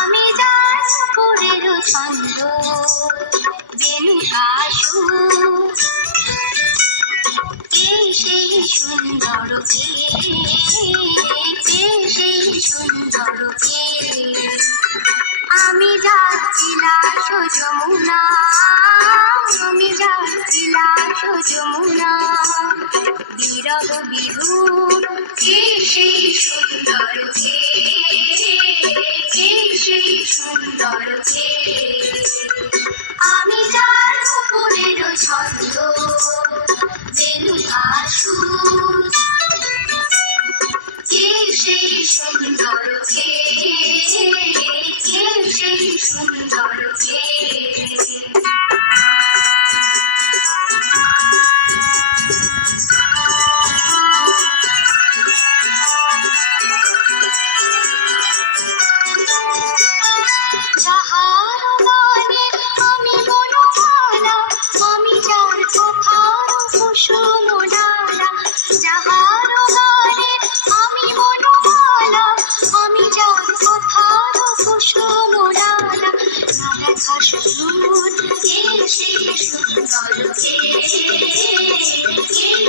আমি যার উপরের ছন্দ বেনুকাশু কে সেই সুন্দর কে সেই সুন্দর কে আমি যার বিলাস যমুনা আমি যার বিলাস যমুনা বিরহ বিধু কে সেই সুন্দর কে সেই সুন্দর কে আমি যার উপরের ছন্দ বেনুকাশু কে সেই সুন্দর কে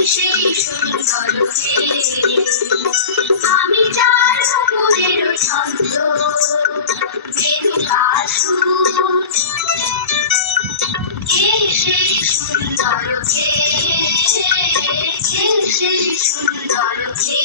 সেই সুন্দর কে আমি যার উপরের ছন্দ বেনুকাশু কে সেই সুন্দর কে সেই সুন্দর কে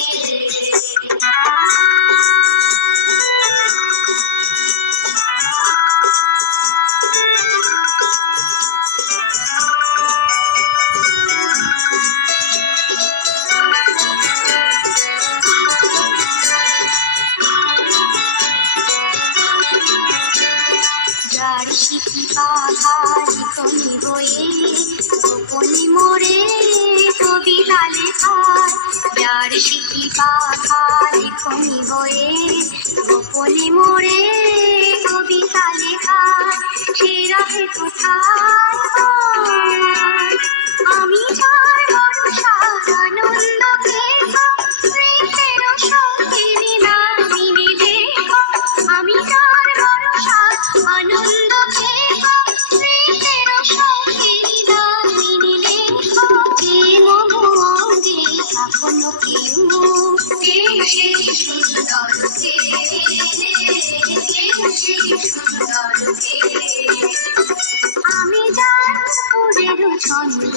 লিখনি বয়ে গোপনে মোরে কবিতা লেখায় যার শিখি পাখা লিখনি বয়ে গোপনে মোরে কবিতা লেখায় সে রাহে কোথায় আমি যার ভরসা আনন্দ পেখা প্রেমের সঙ্গিনী নামিনী দেখো আমি যার ভরসা আনন্দ পেখা প্রেমের সঙ্গিনী নামিনী দেখো কে মম অঙ্গে এখনো কেউ কে সেই সুন্দর কে সেই সুন্দর কে আমি যার উপরের ছন্দ